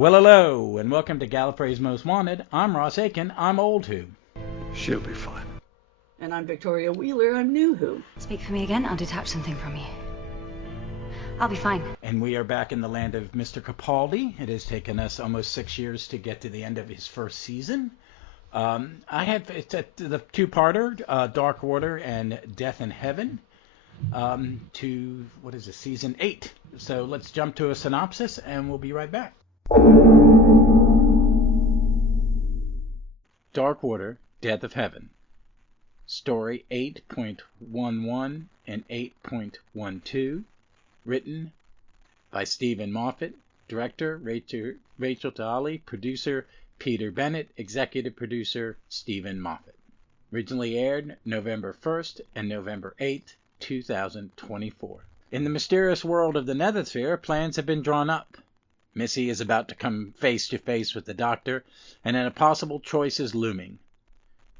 Well, hello, and welcome to Gallifrey's Most Wanted. I'm Ross Aiken. I'm Old Who. She'll be fine. And I'm Victoria Wheeler. I'm New Who. Speak for me again. I'll detach something from you. I'll be fine. And we are back in the land of Mr. Capaldi. It has taken us almost 6 years to get to the end of his first season. It's the two-parter, Dark Water and Death in Heaven, season 8. So let's jump to a synopsis, and we'll be right back. Dark Water, Death of Heaven. Story 8.11 and 8.12. Written by Stephen Moffat. Director Rachel Talalay. Producer Peter Bennett. Executive producer Stephen Moffat. Originally aired November 1st and November 8th, 2024. In the mysterious world of the Nethersphere, plans have been drawn up. Missy is about to come face to face with the Doctor, and an impossible choice is looming.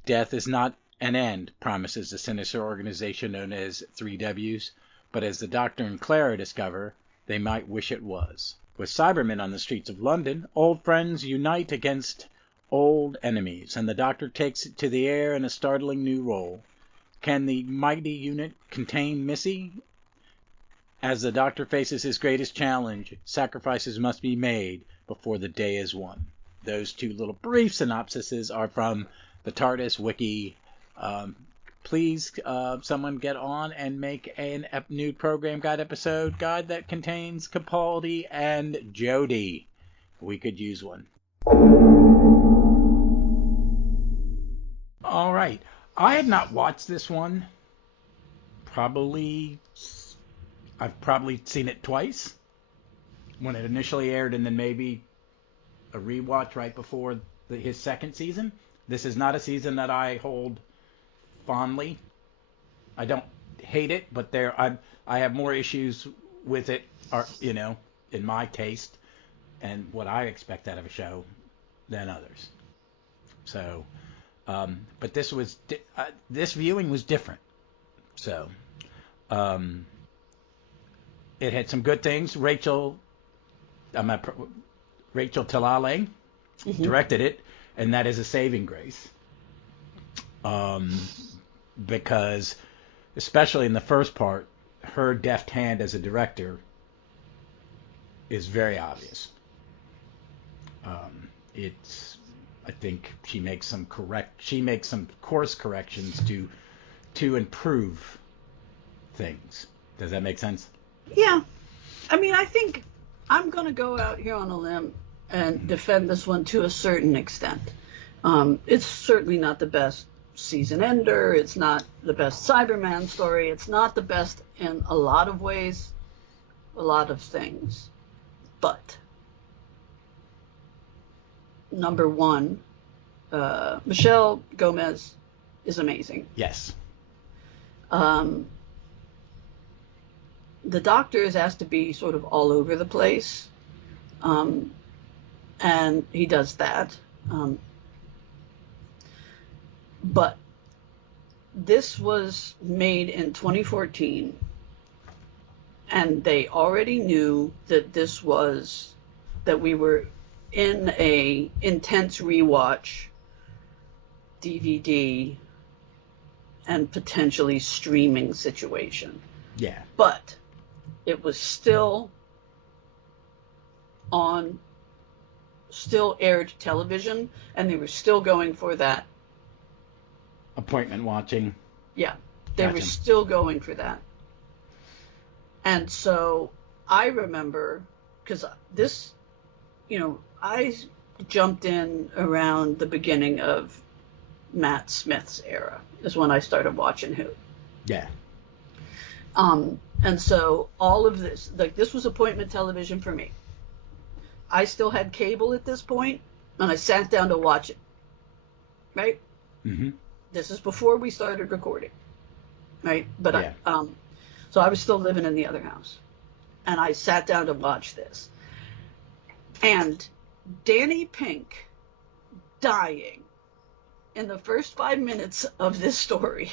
Death is not an end, promises the sinister organization known as 3Ws, but as the Doctor and Clara discover, they might wish it was. With Cybermen on the streets of London, old friends unite against old enemies, and the Doctor takes it to the air in a startling new role. Can the mighty unit contain Missy? As the Doctor faces his greatest challenge, sacrifices must be made before the day is won. Those two little brief synopsises are from the TARDIS Wiki. Please, someone get on and make a new program guide episode guide that contains Capaldi and Jodie. We could use one. All right. I had not watched this one. I've probably seen it twice. When it initially aired, and then maybe a rewatch right before his second season. This is not a season that I hold fondly. I don't hate it, but I have more issues with it, in my taste and what I expect out of a show than others. So, but this viewing was different. So, it had some good things. Rachel Talalay directed it, and that is a saving grace. Because, especially in the first part, her deft hand as a director is very obvious. I think she makes some course corrections to improve things. Does that make sense? Yeah. I mean, I think I'm going to go out here on a limb and defend this one to a certain extent. It's certainly not the best season ender. It's not the best Cyberman story. It's not the best in a lot of ways, a lot of things. But, number one, Michelle Gomez is amazing. Yes. The Doctor is asked to be sort of all over the place, and he does that. But this was made in 2014, and they already knew that we were in a intense rewatch, DVD, and potentially streaming situation. Yeah. But it was still aired television, and they were still going for that. Appointment watching. Yeah, they were still going for that. And so I remember, because this, I jumped in around the beginning of Matt Smith's era, is when I started watching Who. Yeah. And so all of this, this was appointment television for me. I still had cable at this point, and I sat down to watch it. Right? Mm-hmm. This is before we started recording. Right? But yeah. So I was still living in the other house. And I sat down to watch this. And Danny Pink dying in the first 5 minutes of this story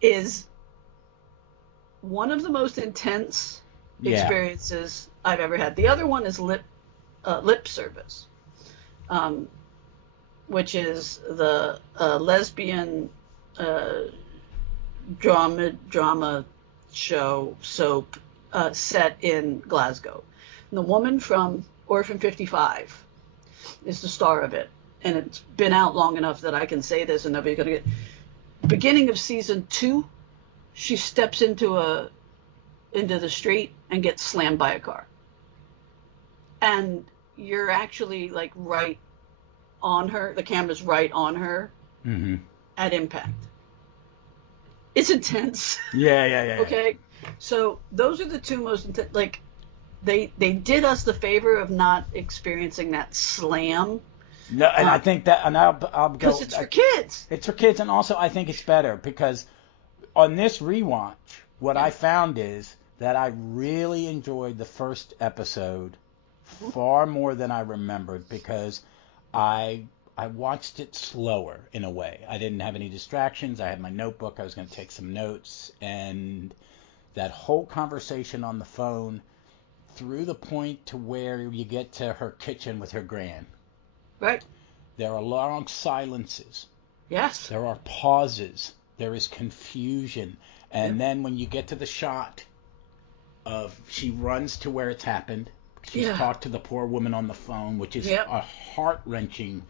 is one of the most intense experiences I've ever had. The other one is Lip Service, which is the lesbian drama show soap set in Glasgow. And the woman from Orphan 55 is the star of it. And it's been out long enough that I can say this and nobody's going to get... Beginning of season 2, she steps into the street and gets slammed by a car. And you're actually like right on her. The camera's right on her at impact. It's intense. Yeah. Okay. So those are the two most intense. Like they did us the favor of not experiencing that slam. No, and I think that, and I'll go. Because it's for kids. It's for kids, and also I think it's better because on this rewatch, what I found is that I really enjoyed the first episode far more than I remembered because I watched it slower in a way. I didn't have any distractions. I had my notebook. I was going to take some notes, and that whole conversation on the phone through the point to where you get to her kitchen with her gran. Right. There are long silences. Yes. There are pauses. There is confusion. And then when you get to the shot of she runs to where it's happened, she's talked to the poor woman on the phone, which is a heart-wrenching.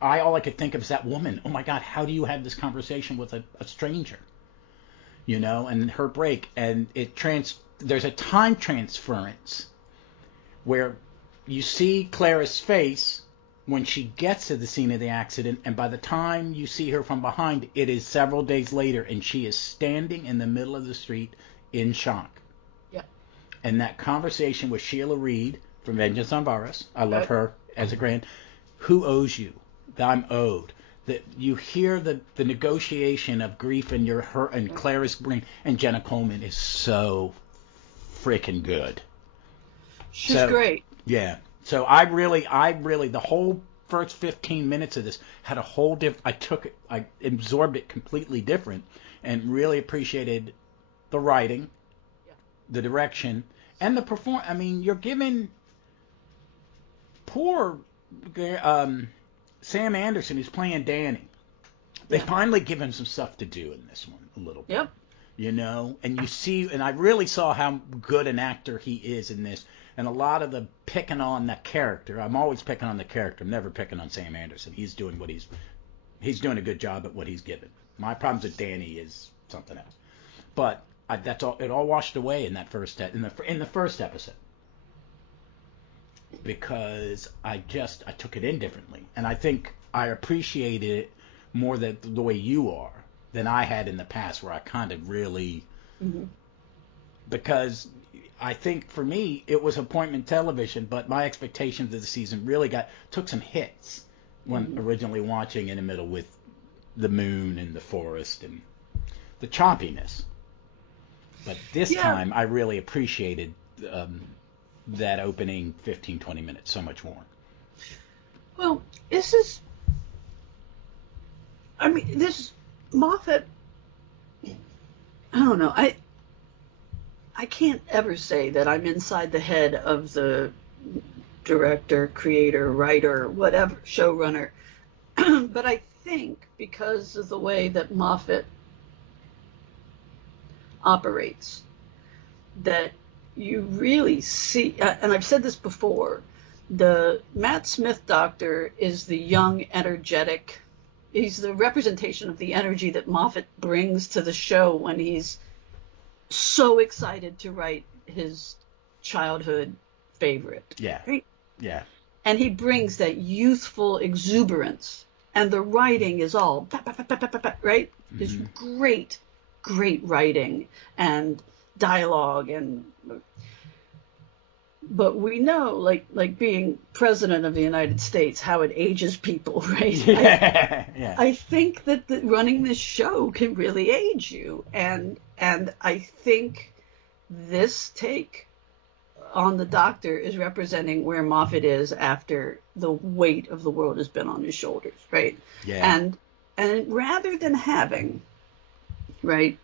All I could think of is that woman. Oh my God, how do you have this conversation with a stranger? You know, and her break, and there's a time transference where you see Clara's face when she gets to the scene of the accident, and by the time you see her from behind, it is several days later, and she is standing in the middle of the street in shock. Yeah. And that conversation with Sheila Reed from Vengeance on Varus, I love her as a grand, who owes you? I'm owed. That you hear the negotiation of grief in her and Clara's brain, and Jenna Coleman is so freaking good. She's great. Yeah. So I really, the whole first 15 minutes of this had a whole I absorbed it completely different and really appreciated the writing, the direction, and the performance. I mean, you're giving poor Sam Anderson, who's playing Danny, they finally give him some stuff to do in this one a little bit. Yep. You know, and you see, and I really saw how good an actor he is in this. And a lot of the picking on that character, I'm always picking on the character. I'm never picking on Sam Anderson. He's doing he's doing a good job at what he's given. My problems with Danny is something else. But that's all. It all washed away in that in the first episode because I took it in differently, and I think I appreciated it more the way you are than I had in the past, where I kind of really because. I think for me it was appointment television, but my expectations of the season really took some hits when originally watching in the middle with the moon and the forest and the choppiness. But this time I really appreciated that opening 15-20 minutes so much more. Well, this Moffat, I don't know, I can't ever say that I'm inside the head of the director, creator, writer, whatever, showrunner. But I think because of the way that Moffat operates, that you really see, and I've said this before, the Matt Smith Doctor is the young, energetic, he's the representation of the energy that Moffat brings to the show when he's so excited to write his childhood favorite. Yeah. Right? Yeah. And he brings that youthful exuberance, and the writing is all right? It's great writing and dialogue, but we know, like being president of the United States, how it ages people, right? Yeah. I think that running this show can really age you, and I think this take on the Doctor is representing where Moffat is after the weight of the world has been on his shoulders, right? Yeah. And rather than having, right,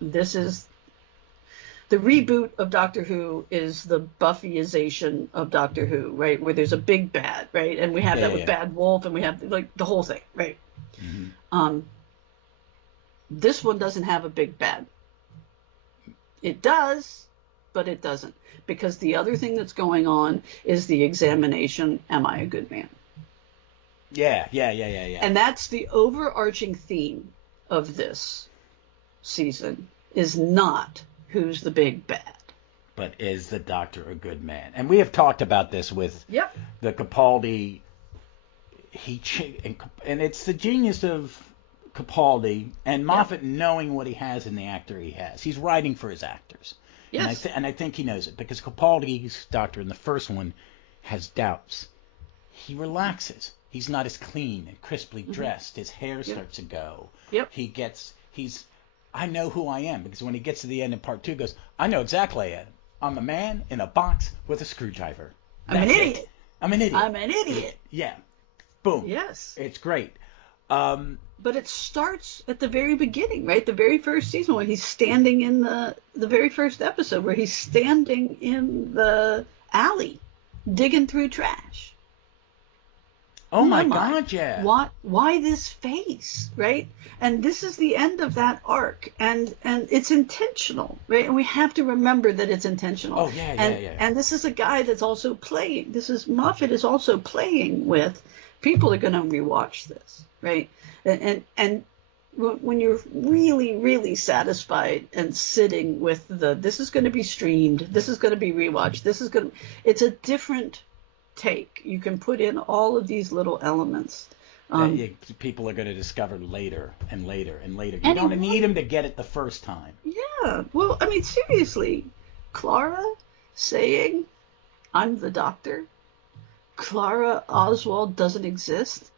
this is The reboot of Doctor Who is the Buffyization of Doctor Who, right? Where there's a big bad, right? And we have that with Bad Wolf, and we have like the whole thing, right? Mm-hmm. This one doesn't have a big bad. It does, but it doesn't, because the other thing that's going on is the examination. Am I a good man? Yeah. And that's the overarching theme of this season, is not who's the big bad, but is the Doctor a good man? And we have talked about this with the Capaldi. And it's the genius of Capaldi and Moffat knowing what he has in the actor he has. He's writing for his actors. Yes. And I think he knows it, because Capaldi's Doctor in the first one has doubts. He relaxes. He's not as clean and crisply dressed. His hair starts to go. Yep. I know who I am, because when he gets to the end in part 2, he goes, I know exactly I am. I'm a man in a box with a screwdriver. I'm an idiot. I'm an idiot. I'm an idiot. Yeah. Boom. Yes. It's great. But it starts at the very beginning, right? The very first season, when he's standing in the very first episode, where he's standing in the alley digging through trash. Oh my God, yeah. Why this face, right? And this is the end of that arc, and it's intentional, right? And we have to remember that it's intentional. Oh yeah. And this is a guy that's also playing. Moffat is also playing with. People are going to rewatch this, right? And when you're really, really satisfied and sitting with this is going to be streamed, this is going to be rewatched, it's a different take. You can put in all of these little elements. People are going to discover later and later and later. You don't need them to get it the first time. Yeah. Well, I mean, seriously, Clara saying, I'm the Doctor. Clara Oswald doesn't exist,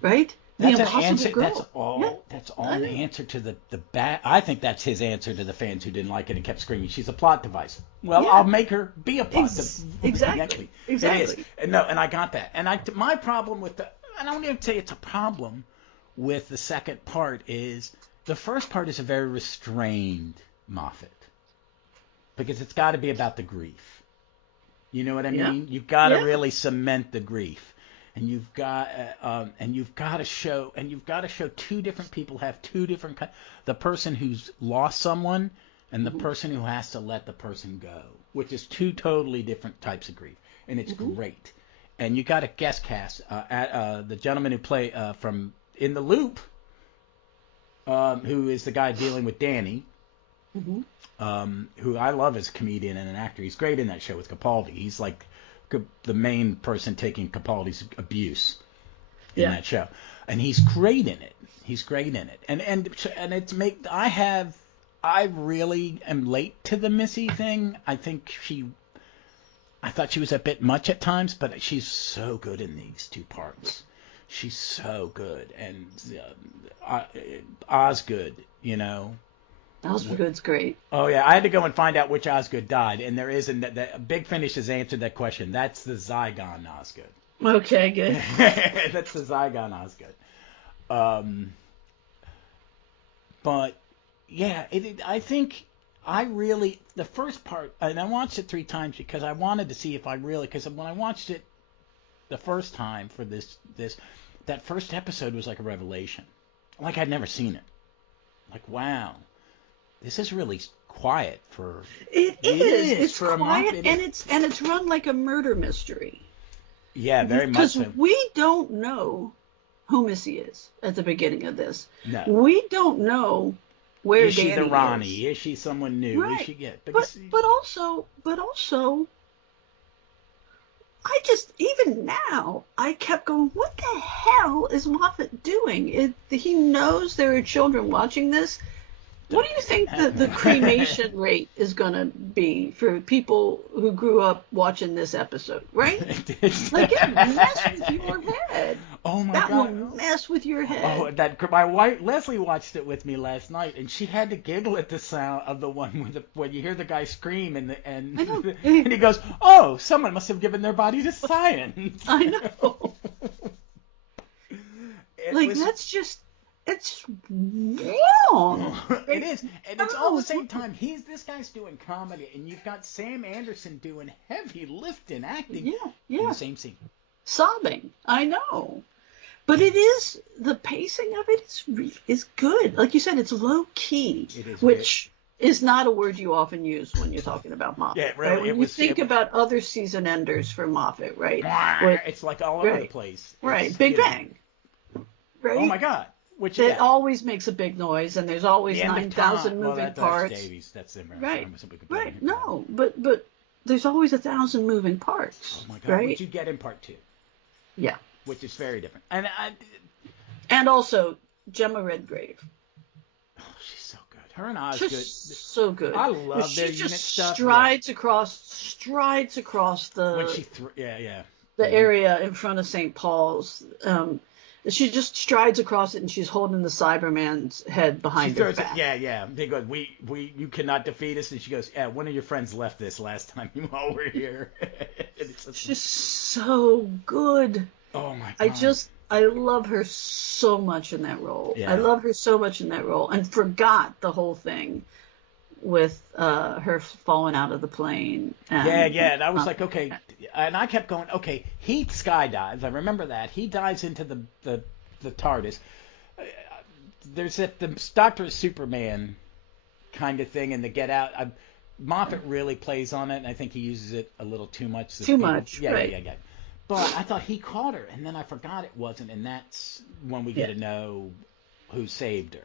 right? That's an answer. Girl. That's all. Yeah. That's all an answer to the bad. I think that's his answer to the fans who didn't like it and kept screaming, "She's a plot device." Well, I'll make her be a plot device. Exactly. It is. And I got that. And my problem with I don't even say it's a problem with the second part is the first part is a very restrained Moffat, because it's got to be about the grief. You know what I mean? You've got to really cement the grief, and you've got to show two different people have two different the person who's lost someone and the person who has to let the person go, which is two totally different types of grief, and it's great. And you got a guest cast the gentleman who play from In the Loop, who is the guy dealing with Danny. Who I love as a comedian and an actor. He's great in that show with Capaldi. He's like the main person taking Capaldi's abuse in that show, and he's great in it. And it's I really am late to the Missy thing. I thought she was a bit much at times, but she's so good in these two parts. She's so good, and Osgood, Osgood's great. Oh yeah, I had to go and find out which Osgood died, and there isn't. Big Finish has answered that question. That's the Zygon Osgood. Okay, good. That's the Zygon Osgood. But yeah, I think the first part, and I watched it 3 times because I wanted to see if because when I watched it the first time for this that first episode was like a revelation, like I'd never seen it. Like, wow. This is really quiet for. It is. It's for quiet, and it's run like a murder mystery. Yeah, very much so. Because we don't know who Missy is at the beginning of this. No. We don't know where Danny is. Is she the Ronnie? Is. Is she someone new? Right. Is she but also, even now, I kept going, what the hell is Moffat doing? He knows there are children watching this. What do you think the cremation rate is going to be for people who grew up watching this episode, right? Like, it mess with your head. Oh, my God. That will mess with your head. Oh, my wife, Leslie, watched it with me last night, and she had to giggle at the sound of the one when you hear the guy scream, and he goes, oh, someone must have given their body to science. I know. That's just... And It's wrong. It is, and it's all the same time. This guy's doing comedy, and you've got Sam Anderson doing heavy lifting, acting in the same scene. Sobbing. I know. But the pacing of it is good. Like you said, it's low key, which is not a word you often use when you're talking about Moffat. Yeah, really. Right? When you think about other season enders for Moffat, right? It's like all over the place. Right. Big Bang. Right. Oh my God. Which it always makes a big noise, and there's always 9,000 moving parts. That's Davies. That's him. Right. Right. No, but there's always 1,000 moving parts. Oh my God. Right? Which you get in part 2. Yeah. Which is very different. And also Gemma Redgrave. Oh, she's so good. Her and Oz good. So good. I love their unit stuff. Strides across the. When she the area in front of St. Paul's. She just strides across it, and she's holding the Cyberman's head behind her back. They go, you cannot defeat us. And she goes, yeah, one of your friends left this last time you all were here. She's so good. Oh my God. I love her so much in that role. Yeah. I love her so much in that role, and forgot the whole thing with her falling out of the plane. And I was like, okay. And I kept going, okay, he skydives. I remember that. He dives into the TARDIS. There's the Doctor of Superman kind of thing in the Get Out. Moffat really plays on it, and I think he uses it a little too much. Yeah. But I thought he caught her, and then I forgot it wasn't, and that's when we get to know who saved her.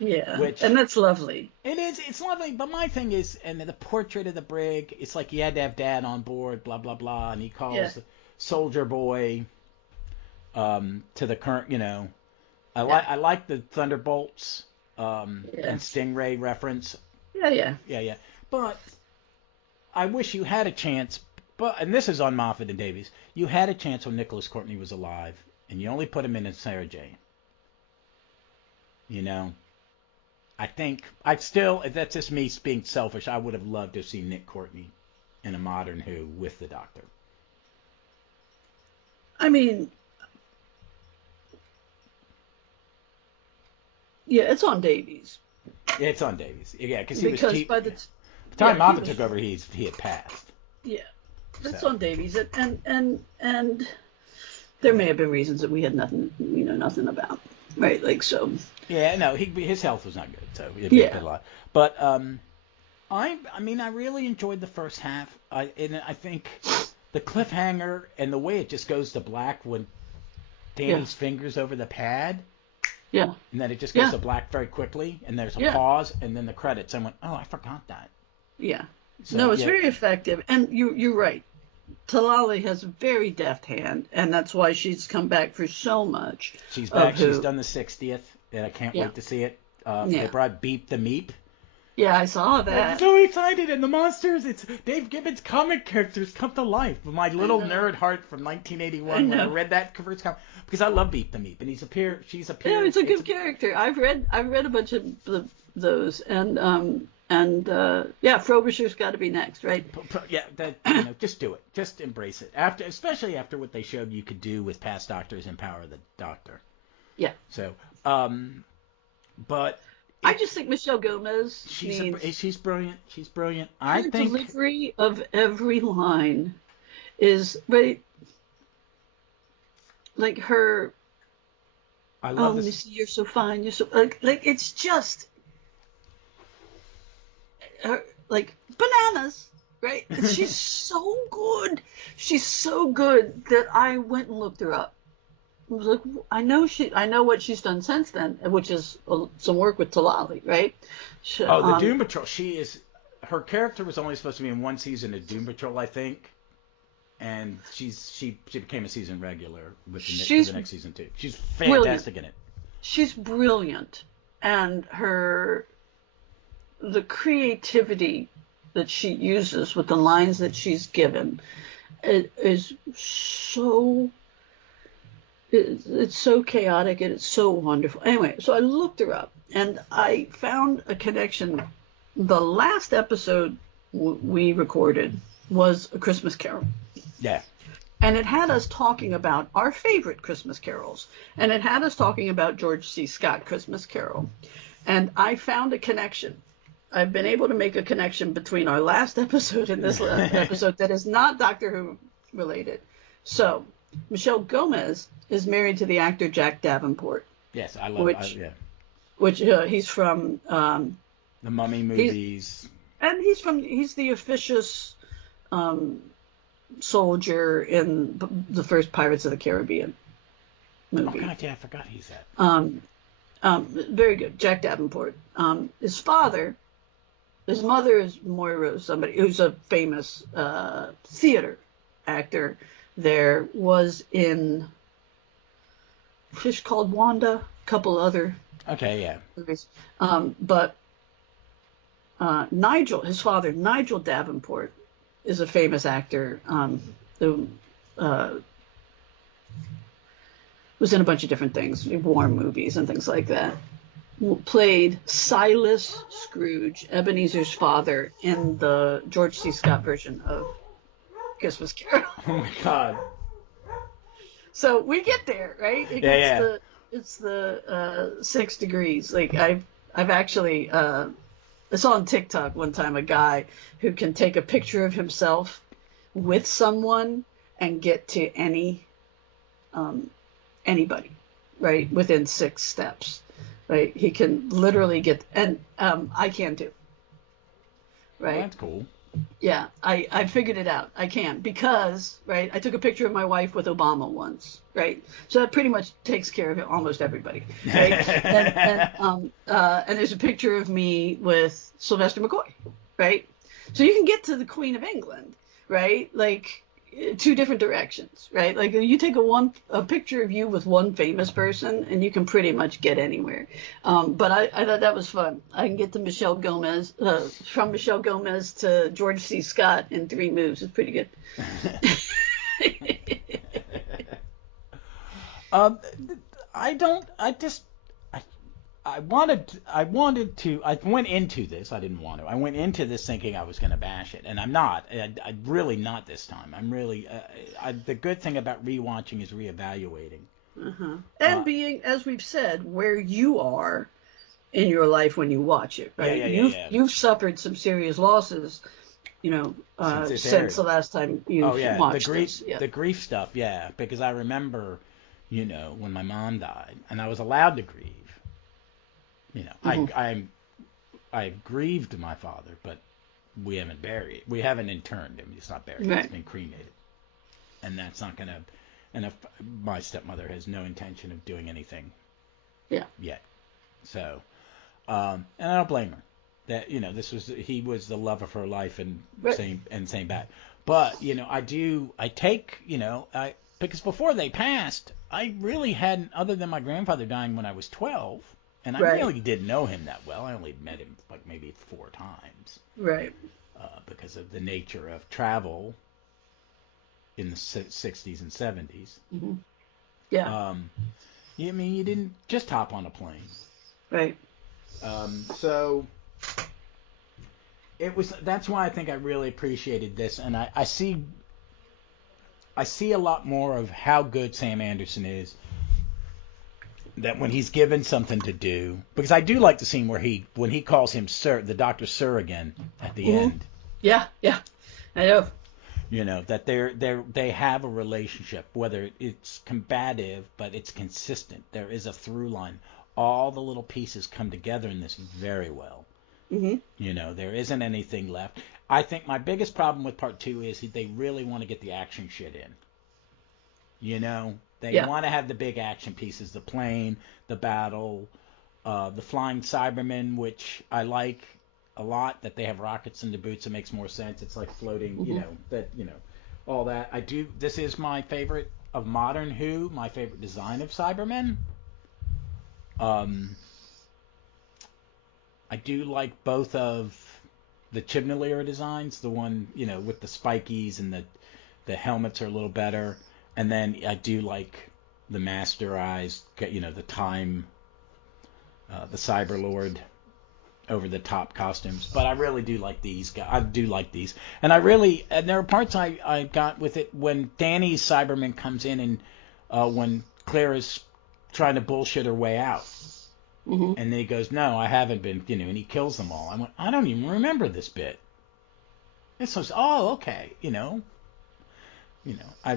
Yeah, and that's lovely. It is. It's lovely. But my thing is, and the portrait of the brig, it's like you had to have Dad on board, blah, blah, blah. And he calls the Soldier Boy to the current, I like the Thunderbolts and Stingray reference. Yeah. But I wish you had a chance. And this is on Moffat and Davies. You had a chance when Nicholas Courtney was alive, and you only put him in Sarah Jane. I think that's just me being selfish. I would have loved to see Nick Courtney in a modern Who with the Doctor. I mean, it's on Davies. It's on Davies. Yeah, because by the time Moffat took over, he had passed. Yeah, that's on Davies, and there may have been reasons that we had nothing about. Right, like so. Yeah, no, his health was not good, so he did a lot. But I really enjoyed the first half. I think the cliffhanger and the way it just goes to black when Danny's fingers over the pad. Yeah. And then it just goes to black very quickly, and there's a pause, and then the credits. I went, oh, I forgot that. Yeah. So, no, it's very effective, and you're right. Talali has a very deft hand, and that's why she's come back for so much. She's back. She's done the 60th, and I can't wait to see it. They brought Beep the Meep. Yeah, I saw that. I'm so excited, and the monsters, it's Dave Gibbons' comic characters come to life. My little nerd heart from 1981 when I read that first comic, because I love Beep the Meep, and she's appeared. Yeah, it's a good character. I've read a bunch of those, and Frobisher's got to be next, right? Yeah, just do it. Just embrace it. Especially after what they showed you could do with past Doctors and Power of the Doctor. Yeah. So, but I just think Michelle Gomez. She's brilliant. She's brilliant. Her delivery of every line is right. Like her. I love this. Missy, you're so fine. You're so like it's just. Like bananas, right? She's so good. She's so good that I went and looked her up. I was like, I know what she's done since then, which is some work with Talali, right? The Doom Patrol. Her character was only supposed to be in one season of Doom Patrol, I think, and she became a season regular with the next season too. She's fantastic in it. She's brilliant, and the creativity that she uses with the lines that she's given, it's so chaotic and it's so wonderful. Anyway, so I looked her up and I found a connection. The last episode we recorded was A Christmas Carol. Yeah. And it had us talking about our favorite Christmas carols. And it had us talking about George C. Scott Christmas Carol. And I found a connection. I've been able to make a connection between our last episode and this episode that is not Doctor Who related. So, Michelle Gomez is married to the actor Jack Davenport. Yes, I love it. Which he's from the Mummy movies. He's the officious soldier in the first Pirates of the Caribbean movie. Oh God, yeah, I forgot he's that. Very good, Jack Davenport. His mother is Moira, somebody who's a famous theater actor. There was in Fish Called Wanda, a couple other movies. But Nigel, his father, Nigel Davenport, is a famous actor who was in a bunch of different things, war movies and things like that. Played Silas Scrooge, Ebenezer's father, in the George C. Scott version of Christmas Carol. Oh my God! So we get there, right? It's the 6 degrees. Like I've actually I saw on TikTok one time a guy who can take a picture of himself with someone and get to anybody, right, within 6 steps, right? He can literally get, and I can too, right? Well, that's cool. Yeah, I figured it out. I can because, right, I took a picture of my wife with Obama once, right? So that pretty much takes care of almost everybody, right? and there's a picture of me with Sylvester McCoy, right? So you can get to the Queen of England, right? Like 2 different directions, right? Like you take a picture of you with one famous person and you can pretty much get anywhere. But I thought that was fun. I can get to Michelle Gomez, from Michelle Gomez to George C. Scott in 3 moves. It's pretty good. I went into this thinking I was going to bash it, and I'm not. I'm really not this time. I'm really, the good thing about rewatching is reevaluating. And being, as we've said, where you are in your life when you watch it, right? You've suffered some serious losses, since the last time you watched this. Yeah. The grief stuff, because I remember, when my mom died, and I was allowed to grieve. I grieved my father, but we haven't interned him. He's not buried. Right. He's been cremated, and that's not gonna. And if my stepmother has no intention of doing anything, yet. So, and I don't blame her. That he was the love of her life, and same back. But because before they passed, I really hadn't, other than my grandfather dying when I was 12. And I really didn't know him that well. I only met him like maybe 4 times. Right. Because of the nature of travel in the 60s and 70s. Mm-hmm. Yeah. You didn't just hop on a plane. Right. So that's why I think I really appreciated this. And I see a lot more of how good Sam Anderson is. That when he's given something to do, because I do like the scene when he calls him Sir, the Doctor Sir again at the end. Yeah, I know. That they have a relationship, whether it's combative, but it's consistent. There is a through line. All the little pieces come together in this very well. Mm-hmm. There isn't anything left. I think my biggest problem with part 2 is they really want to get the action shit in. They want to have the big action pieces, the plane, the battle, the flying Cybermen, which I like a lot, that they have rockets in the boots. It makes more sense. It's like floating, all that. This is my favorite of modern Who, my favorite design of Cybermen. I do like both of the Chibnall designs, the one, with the spikies and the helmets are a little better. And then I do like the masterized, the time, the Cyberlord over the top costumes. But I really do like these guys. I do like these, and there are parts I got with it when Danny's Cyberman comes in and when Clara's trying to bullshit her way out. Mm-hmm. And then he goes, no, I haven't been, and he kills them all. I went, I don't even remember this bit. This was, okay, I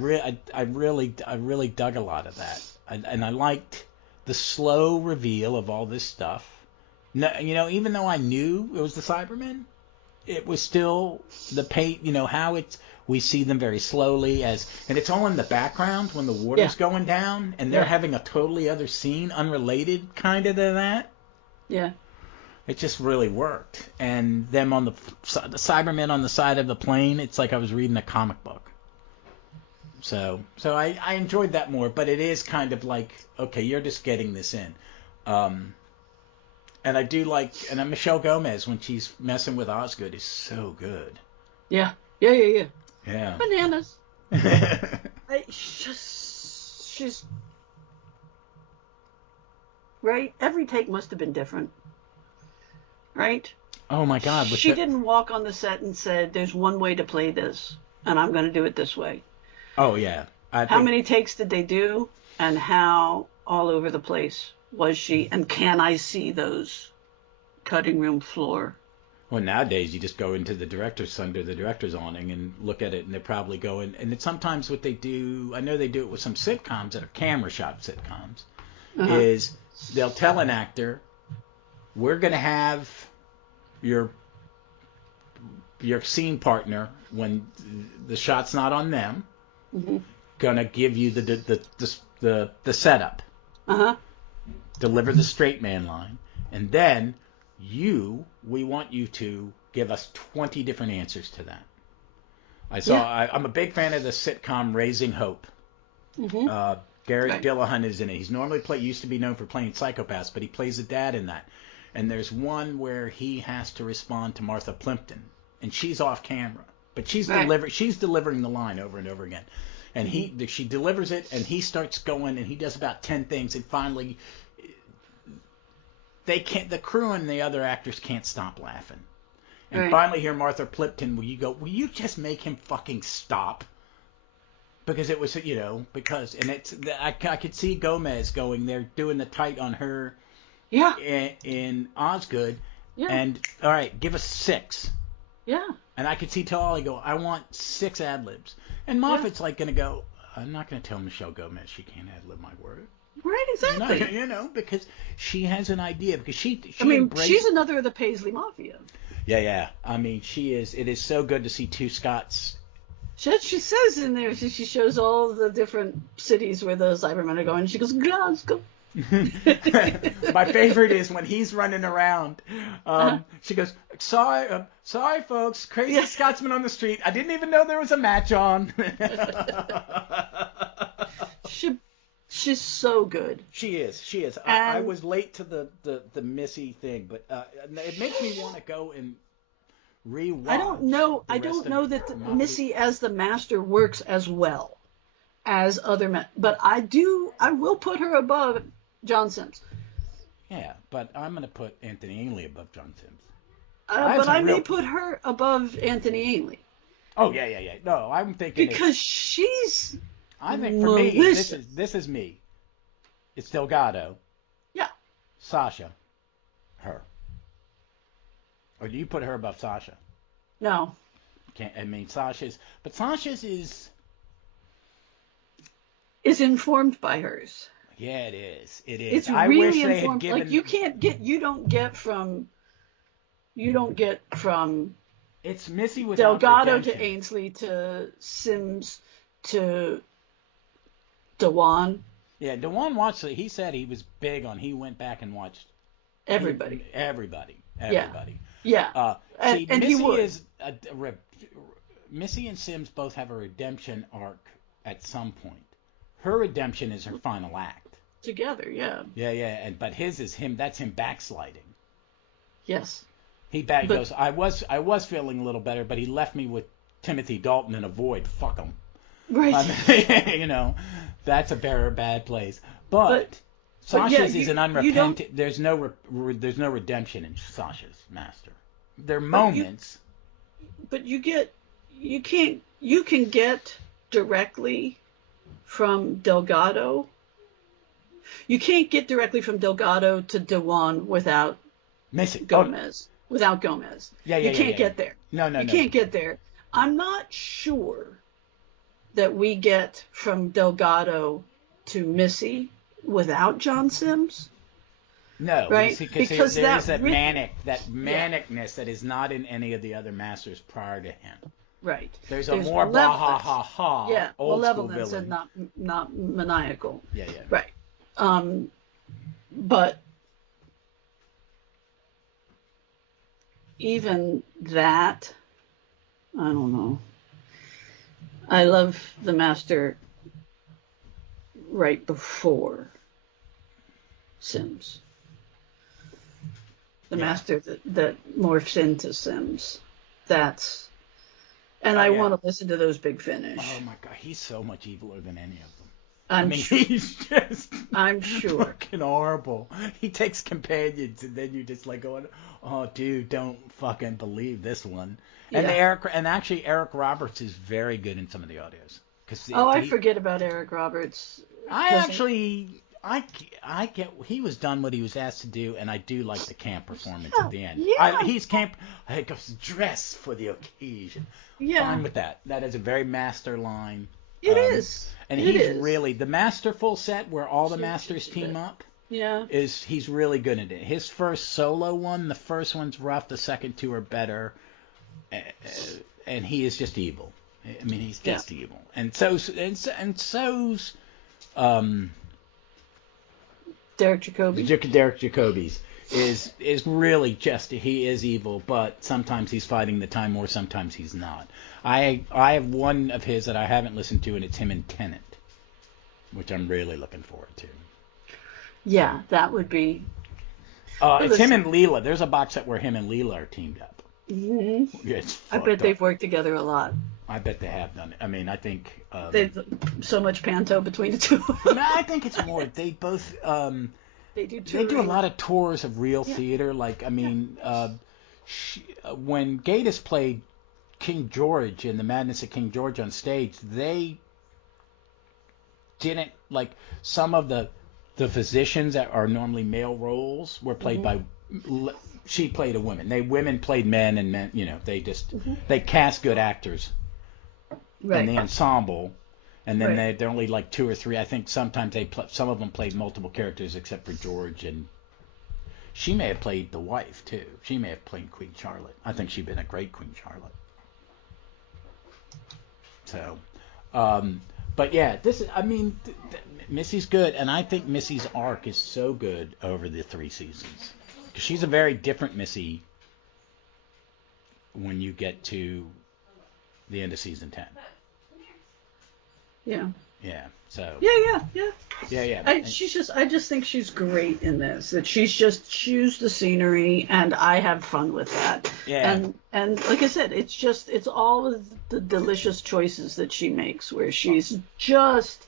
really dug a lot of that, and I liked the slow reveal of all this stuff. No, even though I knew it was the Cybermen, it was still the how we see them very slowly and it's all in the background when the water's going down, and they're having a totally other scene, unrelated kind of to that. Yeah. It just really worked. And them on the Cybermen on the side of the plane, it's like I was reading a comic book. So I enjoyed that more, but it is kind of like, okay, you're just getting this in. And I do like, and Michelle Gomez, when she's messing with Osgood, is so good. Yeah. Yeah. Bananas. She's right. Every take must have been different. Right? Oh my God. She didn't walk on the set and said, there's one way to play this, and I'm going to do it this way. Oh, yeah. How many takes did they do, and how all over the place was she, and can I see those cutting room floor? Well, nowadays you just go into the director's awning and look at it, and they're probably going, and it's sometimes what they do, I know they do it with some sitcoms that are camera shot sitcoms, is they'll tell an actor, we're going to have your scene partner, when the shot's not on them, gonna give you the setup, deliver the straight man line, and then we want you to give us 20 different answers to that. I'm a big fan of the sitcom Raising Hope. Garrett Dillahunt is in it. He's used to be known for playing psychopaths, but he plays a dad in that. And there's one where he has to respond to Martha Plimpton, and she's off camera, but she's delivering the line over and over again. And she delivers it, and he starts going, and he does about 10 things, and finally the crew and the other actors can't stop laughing. And finally here Martha Plimpton, will you just make him fucking stop? Because it was, I could see Gomez going, they're doing the tight on her in Osgood, and all right, give us 6. Yeah. And I could see Tolly go, I want 6 ad-libs. And Moffat's like going to go, I'm not going to tell Michelle Gomez she can't ad-lib my word. Right, exactly. Not, because she has an idea. Because she's another of the Paisley Mafia. Yeah. I mean, she is. It is so good to see 2 Scots. She says in there, she shows all the different cities where the Cybermen are going. She goes, Glasgow. My favorite is when he's running around. She goes, sorry folks, crazy Scotsman on the street. I didn't even know there was a match on. She's so good. She is. I was late to the Missy thing, but it makes me want to go and rewatch. I don't know that Missy as the master works as well as other men, but I will put her above John Sims. Yeah, but I'm going to put Anthony Ainley above John Sims. But I may put her above Anthony Ainley. Oh, yeah. No, I'm thinking... Because she's... I think for me, this is me. It's Delgado. Yeah. Sasha. Her. Or do you put her above Sasha? No. Sasha's... But Sasha's is... Is informed by hers. Yeah, it is. It's really informed. Like you don't get from it's Missy with Delgado to Ainsley to Sims to Dewan. Yeah, Dewan watched it. He said he was big on. He went back and watched everybody. Yeah. And Missy he would. Missy and Sims both have a redemption arc at some point. Her redemption is her final act. Together, yeah. Yeah, but his is him. That's him backsliding. Yes. He goes, I was feeling a little better, but he left me with Timothy Dalton in a void. Fuck him. Right. That's a very bad place. But Sasha's yeah, is an you don't. unrepentant. There's no redemption in Sasha's master. There are But you moments. but you can get directly from Delgado. You can't get directly from Delgado to Dewan without Missy. Oh, Gomez. Without Gomez. yeah, You yeah, yeah, can't yeah. get there. No, no, You no. can't get there. I'm not sure that we get from Delgado to Missy without John Sims, No, right? because Because there that is that yeah, manicness that is not in any of the other masters prior to him. right. There's a There's more bah ha malevolence. ha ha Yeah, old school malevolence and villain. not maniacal. Yeah, yeah. Right. But even that, I don't know. I love the master right before Sims. The Yeah. master that morphs into Sims. And Oh, I yeah. want to listen to those Big Finish. Oh my God, he's so much eviler than any of them. I'm sure. He's just I'm sure. fucking horrible. He takes companions, and then you're just like going, "Oh, dude, don't fucking believe this one." And Yeah. actually Eric Roberts is very good in some of the audios. Oh, I forget about Eric Roberts. I get he was done what he was asked to do, and I do like the camp performance Yeah, at the end. yeah. He's camp. He goes dress for the occasion. Yeah. Fine with that. That is a very master line. It is. And It he's is. really the masterful set where all the She- masters she- team up. Yeah. He's really good at it. His first solo one, the first one's rough. The second two are better, and he is just evil. I mean, he's just evil. And so's Derek Jacobi. Derek Jacobi's is really just he is evil, but sometimes he's fighting the Time War, sometimes he's not. I have one of his that I haven't listened to, and it's him in Tenet, which I'm really looking forward to. Yeah, that would be. It's him and Leela. There's a box set where him and Leela are teamed up. Mm-hmm. It's I bet they've worked together a lot. I bet they have done it. I mean, I think. They've so much panto between the two. No, I think it's more. They both. They do They do a lot of tours of real theater. Like, I mean, when Gatiss played King George in The Madness of King George on stage, they didn't, like, some of the physicians that are normally male roles were played by, she played a woman. Women played men, and men, they just, they cast good actors in the ensemble. And then they're only like two or three. I think sometimes some of them played multiple characters except for George, and she may have played the wife too. She may have played Queen Charlotte. I think she'd been a great Queen Charlotte. So, but yeah, Missy's good, and I think Missy's arc is so good over the 3 seasons. 'Cause she's a very different Missy when you get to the end of season 10. Yeah. Yeah. So. Yeah. Yeah. I just think she's great in this. That she's just choose the scenery, and I have fun with that. Yeah. And like I said, it's all of the delicious choices that she makes, where she's just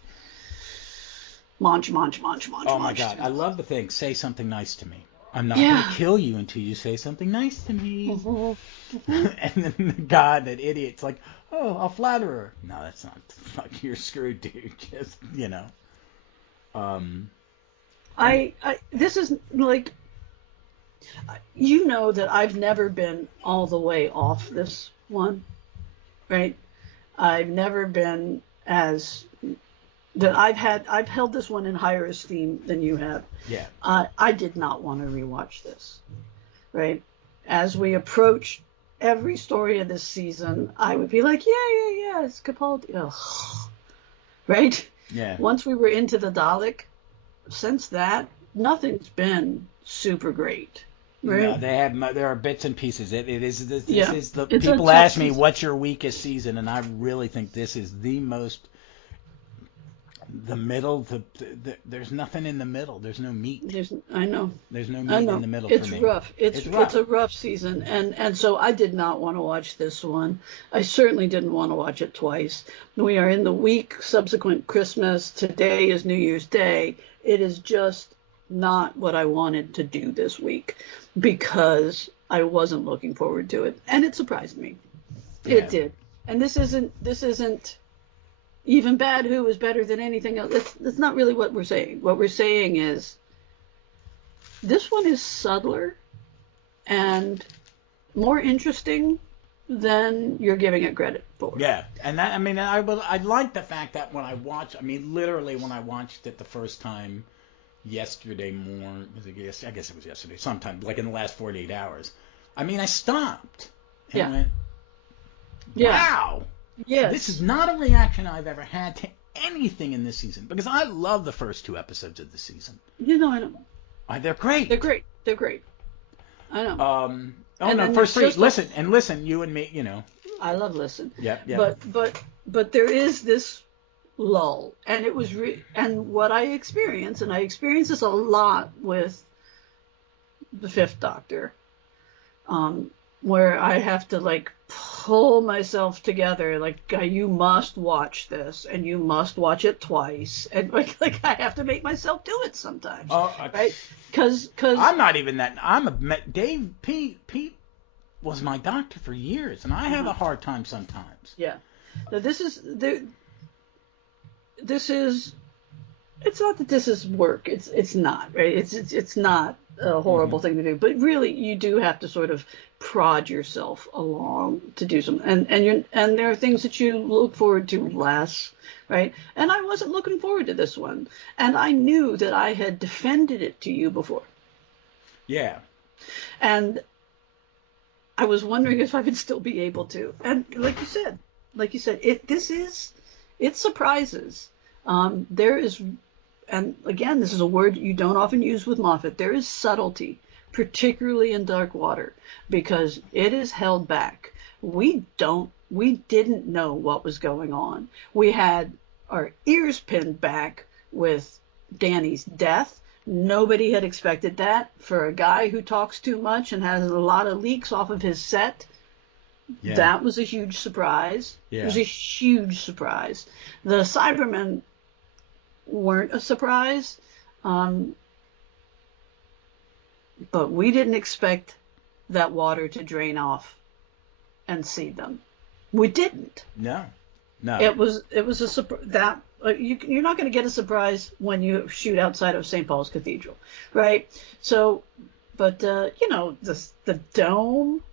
munch. Oh my God, I love the thing. Say something nice to me. I'm not going to kill you until you say something nice to me. And then the guy, that idiot's like, oh, I'll flatter her. No, that's not. Fuck, you're screwed, dude. Just, This is like, that I've never been all the way off this one, right? I've never been I've held this one in higher esteem than you have. Yeah. I did not want to rewatch this, right? As we approach every story of this season, I would be like, yeah, it's Capaldi. Ugh. Right? Yeah. Once we were into the Dalek, since that, nothing's been super great. Right? No, there are bits and pieces. This is the It's people a ask tough me season. what's your weakest season, and I really think this is the most. The middle, there's nothing in the middle. There's no meat. I know. There's no meat in the middle It's for me. rough. It's a rough season, and so I did not want to watch this one. I certainly didn't want to watch it twice. We are in the week subsequent Christmas. Today is New Year's Day. It is just not what I wanted to do this week because I wasn't looking forward to it, and it surprised me. Yeah. It did. And this isn't even Bad Who is better than anything else. That's not really what we're saying. What we're saying is this one is subtler and more interesting than you're giving it credit for. Yeah, and that, I mean, I like the fact that when I watched, I mean, literally when I watched it the first time yesterday morning, I guess it was yesterday, sometime, like in the last 48 hours, I mean, I stopped and went, wow, this is not a reaction I've ever had to anything in this season, because I love the first 2 episodes of the season. You know, I know. They're great. They're great. I know. First 3, listen, you and me, you know. I love listen. Yeah. But there is this lull, and it was and what I experienced, and I experienced this a lot with the Fifth Doctor, where I have to like pull myself together, like you must watch this, and you must watch it twice, and like I have to make myself do it sometimes, right? Because I'm not even that. Pete was my doctor for years, and I have a hard time sometimes. Yeah. Now this is. It's not that this is work. It's not, right? It's not a horrible thing to do, but really you do have to sort of prod yourself along to do some, and there are things that you look forward to less, right? And I wasn't looking forward to this one, and I knew that I had defended it to you before. Yeah. And I was wondering if I would still be able to. And like you said, it surprises. There is, and again, this is a word you don't often use with Moffat. There is subtlety, particularly in Dark Water, because it is held back. We didn't know what was going on. We had our ears pinned back with Danny's death. Nobody had expected that for a guy who talks too much and has a lot of leaks off of his set. Yeah. That was a huge surprise. Yeah. It was a huge surprise. The Cybermen weren't a surprise, but we didn't expect that water to drain off and see them. We didn't. No. It was a surprise. That you're not going to get a surprise when you shoot outside of St. Paul's Cathedral, right? So, but the dome,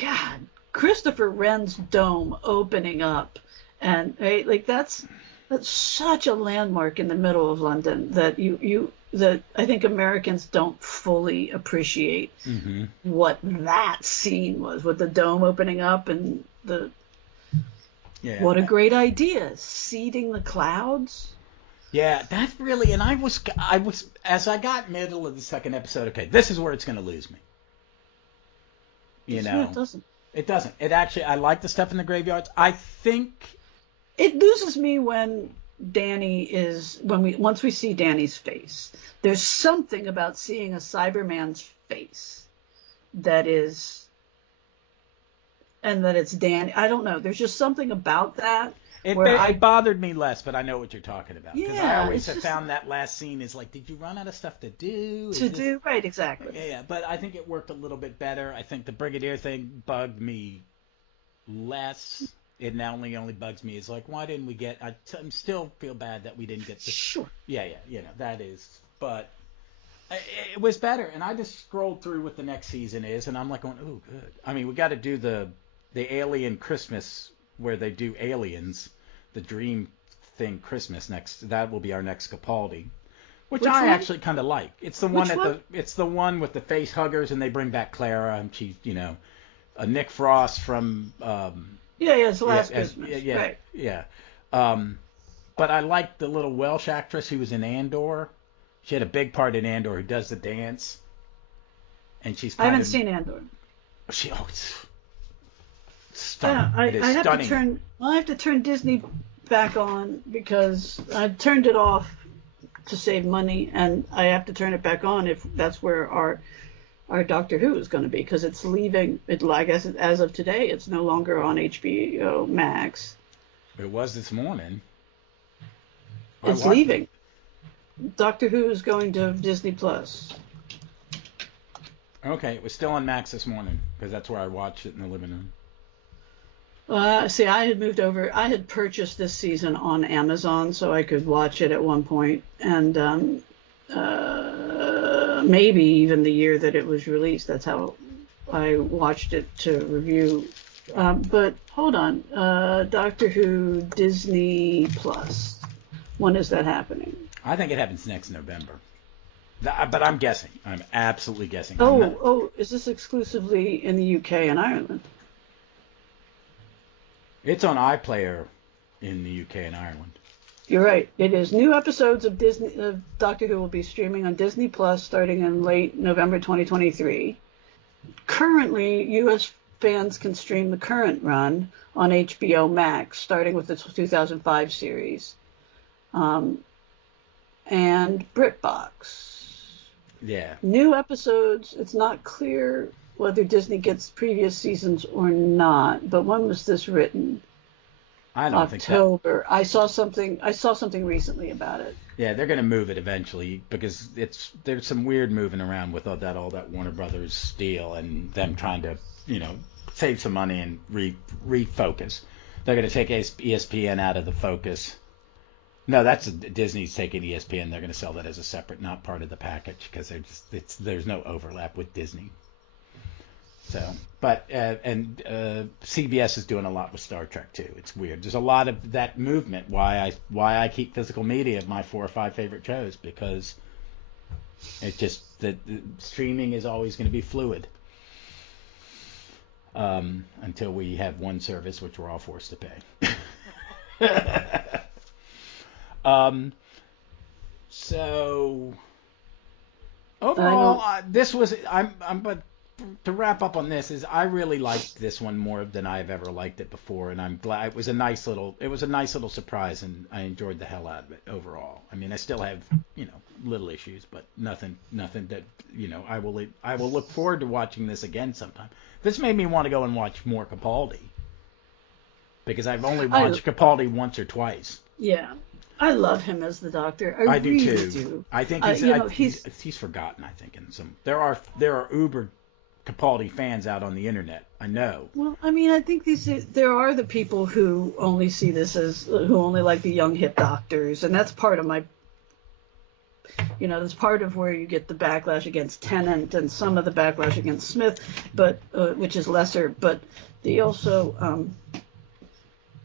God, Christopher Wren's dome opening up, and right, like that's such a landmark in the middle of London that that I think Americans don't fully appreciate what that scene was, with the dome opening up and the. Yeah. What a great idea, seeding the clouds. Yeah, that's really, and I was as I got middle of the second episode, okay, this is where it's going to lose me. You know, it doesn't. It doesn't. It actually, I like the stuff in the graveyards. I think it loses me when once we see Danny's face. There's something about seeing a Cyberman's face that is. And that it's Danny. I don't know. There's just something about that. It bothered me less, but I know what you're talking about. Because yeah, I always have found that last scene is like, did you run out of stuff to do? Right, exactly. Yeah, but I think it worked a little bit better. I think the Brigadier thing bugged me less. It now only bugs me is like, why didn't we get? I still feel bad that we didn't get. Sure. Yeah, that is. But it was better, and I just scrolled through what the next season is, and I'm like going, oh, good. I mean, we got to do the Alien Christmas where they do aliens, the Dream thing Christmas next. That will be our next Capaldi, which I one? Actually kind of like. It's the one it's the one with the face huggers, and they bring back Clara, and she's a Nick Frost from it's Last Christmas. Right. Yeah. But I like the little Welsh actress who was in Andor. She had a big part in Andor, who does the dance, and she's. I haven't seen Andor. It's stunning. I have to turn Disney back on because I turned it off to save money, and I have to turn it back on if that's where our Doctor Who is going to be, because it's leaving. I guess as of today, it's no longer on HBO Max. It was this morning. It's leaving. Doctor Who is going to Disney Plus. Okay, it was still on Max this morning because that's where I watched it in the living room. See, I had moved over. I had purchased this season on Amazon so I could watch it at one point, and maybe even the year that it was released. That's how I watched it to review. But hold on, Doctor Who Disney Plus. When is that happening? I think it happens next November. But I'm guessing. I'm absolutely guessing. Oh, is this exclusively in the UK and Ireland? It's on iPlayer in the UK and Ireland. You're right. It is. New episodes of Doctor Who will be streaming on Disney Plus starting in late November 2023. Currently, U.S. fans can stream the current run on HBO Max, starting with the 2005 series, and BritBox. Yeah. New episodes. It's not clear whether Disney gets previous seasons or not. But when was this written? I don't think so. October. I saw something recently about it. Yeah, they're going to move it eventually because there's some weird moving around with all that Warner Brothers deal and them trying to, save some money and refocus. They're going to take ESPN out of the focus. No, Disney's taking ESPN. They're going to sell that as a separate, not part of the package because there's no overlap with Disney. So, but CBS is doing a lot with Star Trek too. It's weird. There's a lot of that movement. Why I keep physical media of my 4 or 5 favorite shows because it just the streaming is always going to be fluid until we have one service which we're all forced to pay. So overall, but to wrap up on this is I really liked this one more than I've ever liked it before, and I'm glad it was a nice little surprise, and I enjoyed the hell out of it overall. I mean, I still have little issues, but nothing that I will look forward to watching this again sometime. This made me want to go and watch more Capaldi because I've only watched Capaldi once or twice. Yeah. I love him as the Doctor. I really do too. I think he's forgotten. I think in some there are uber Capaldi fans out on the internet. I know. Well, I mean, I think there are the people who only see this who only like the young hip doctors, and that's part of my. That's part of where you get the backlash against Tennant and some of the backlash against Smith, but which is lesser. But they also.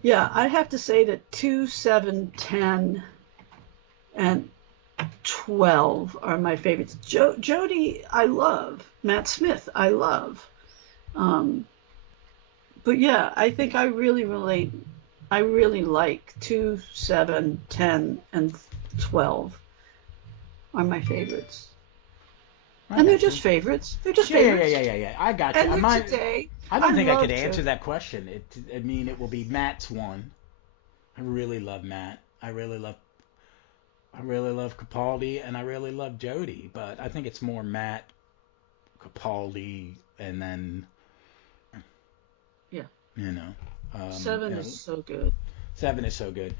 Yeah, I have to say that 2, 7, 10, and 12 are my favorites. Jodie, I love. Matt Smith, I love. But yeah, I think I really relate. I really like 2, 7, 10, and 12 are my favorites. And they're just favorites. They're just favorites. Yeah. I got you. And today, I don't think I could answer that question. It will be Matt's one. I really love Matt. I really love Capaldi, and I really love Jodie. But I think it's more Matt, Capaldi, and then. Yeah. 7 is so good. 7 is so good.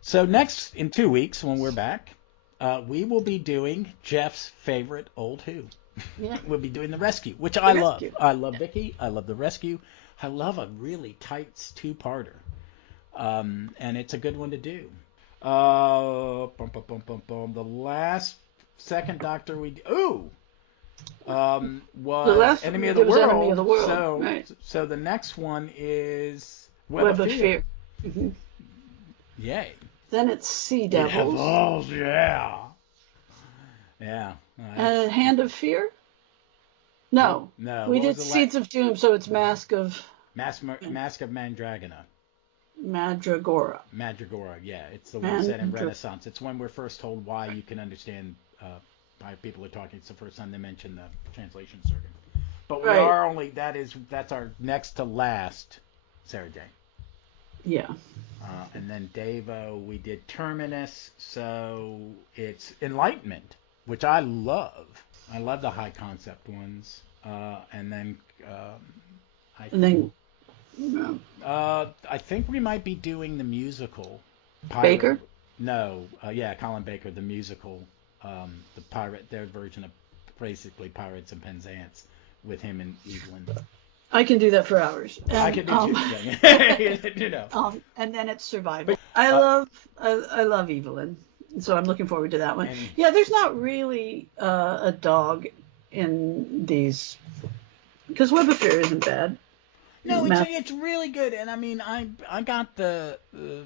So next in 2 weeks when we're back, we will be doing Jeff's favorite old Who. Yeah. We'll be doing The Rescue, which I love. I love Vicky. I love The Rescue. I love a really tight 2-parter. And it's a good one to do. The last second Doctor was Enemy of the World. Enemy of the World. So the next one is Web of Fear. Mm-hmm. Yay. Then it's Sea Devils. Yeah. And Hand of Fear? No. We did Seeds of Doom, so it's Mask of Mandragora. Mandragora, yeah. It's the one set in Renaissance. It's when we're first told why you can understand why people are talking. It's the first time they mention the translation circuit. But we are only, that's our next to last Sarah Jane. Yeah. And then Devo, we did Terminus, so it's Enlightenment, which I love. I love the high concept ones. And then I think we might be doing the musical. Baker? No, yeah, Colin Baker, the musical, the pirate, their version of basically Pirates and Penzance with him and Evelyn. I can do that for hours. And, I can do too. You know. And then it's survival. I love Evelyn, so I'm looking forward to that one. Yeah, there's not really a dog in these, because Web of Fear isn't bad. No, it's really good, and I mean, I got the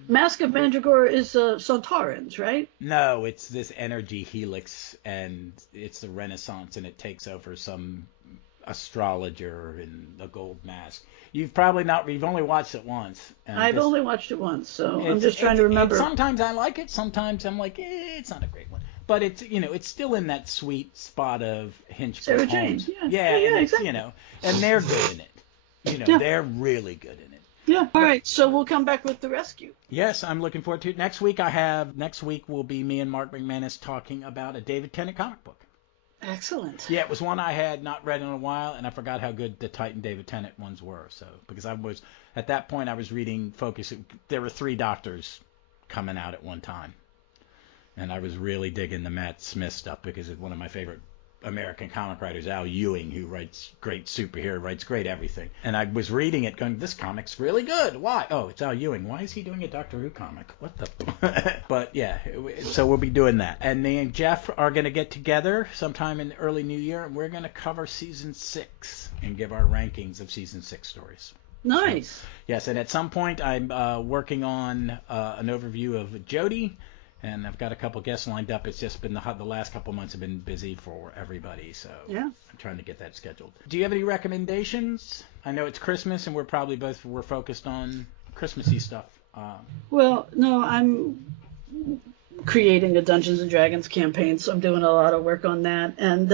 Mask of Mandragora is Sontarans, right? No, it's this energy helix, and it's the Renaissance, and it takes over some astrologer in a gold mask. You've only watched it once. I've only watched it once, so I'm just trying to remember. Sometimes I like it, sometimes I'm like, it's not a great one. But it's, it's still in that sweet spot of Hinchcliffe Sarah Holmes. Jane, Yeah, and exactly. And they're good in it. They're really good in it. Yeah. All right. So we'll come back with The Rescue. Yes, I'm looking forward to it. Next week will be me and Mark McManus talking about a David Tennant comic book. Excellent. Yeah, it was one I had not read in a while, and I forgot how good the Titan David Tennant ones were. So, because at that point I was reading Focus. There were 3 Doctors coming out at one time, and I was really digging the Matt Smith stuff because it's one of my favorite American comic writers, Al Ewing, who writes great superhero, writes great everything. And I was reading it going, this comic's really good. Why? Oh, it's Al Ewing. Why is he doing a Doctor Who comic? What the? But yeah, so we'll be doing that. And me and Jeff are going to get together sometime in the early new year, and we're going to cover season 6 and give our rankings of season 6 stories. Nice. So, yes, and at some point I'm working on an overview of Jodie. And I've got a couple guests lined up. It's just been the last couple months have been busy for everybody, so yeah. I'm trying to get that scheduled. Do you have any recommendations? I know it's Christmas, and we're focused on Christmassy stuff. Well, no, I'm creating a Dungeons and Dragons campaign, so I'm doing a lot of work on that, and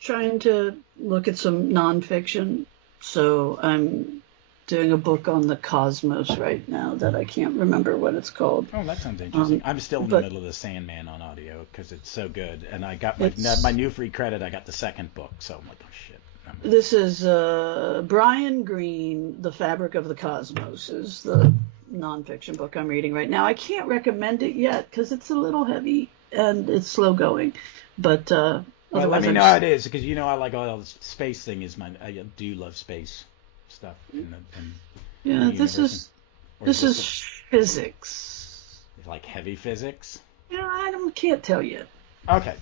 trying to look at some nonfiction. So I'm doing a book on the cosmos right now that I can't remember what it's called. Oh, that sounds interesting. I'm still in the middle of the Sandman on audio because it's so good, and I got my new free credit. I got the second book, so I'm like, oh shit. This is Brian Greene, The Fabric of the Cosmos, is the nonfiction book I'm reading right now. I can't recommend it yet because it's a little heavy and it's slow going, but well, let me know how it is, because I like all the space thing. I do love space stuff in the this is physics, like heavy physics. Yeah, I can't tell you. Okay,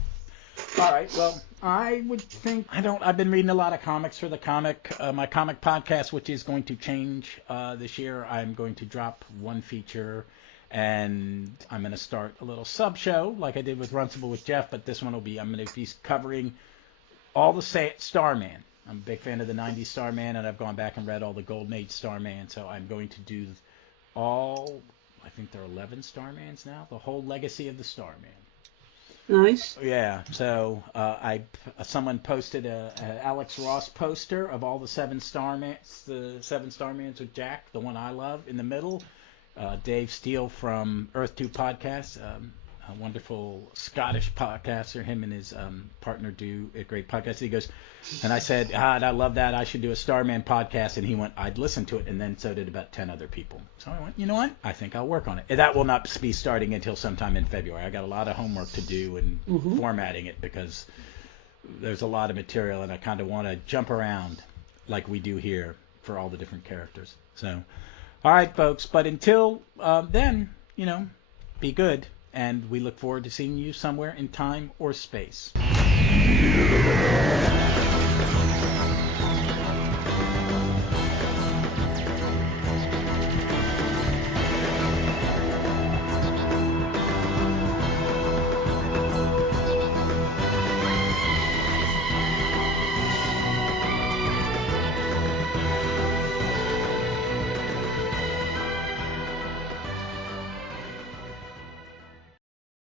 all right. Well, I would think I've been reading a lot of comics for my comic podcast, which is going to change this year. I'm going to drop one feature, and I'm going to start a little sub show like I did with Runcible with Jeff, but this one I'm going to be covering all the Starman. I'm a big fan of the 90s Starman, and I've gone back and read all the Golden Age Starman, so I'm going to do I think there are 11 Starmans now, the whole legacy of the Starman. Nice. Yeah, so someone posted a Alex Ross poster of all the 7 Starmans with Jack, the one I love, in the middle. Dave Steele from Earth 2 Podcast, a wonderful Scottish podcaster. Him and his partner do a great podcast. He goes, and I said, I love that. I should do a Starman podcast. And he went, I'd listen to it. And then so did about 10 other people. So I went, you know what? I think I'll work on it. That will not be starting until sometime in February. I got a lot of homework to do and formatting it because there's a lot of material, and I kind of want to jump around like we do here for all the different characters. So, all right, folks. But until then, be good. And we look forward to seeing you somewhere in time or space.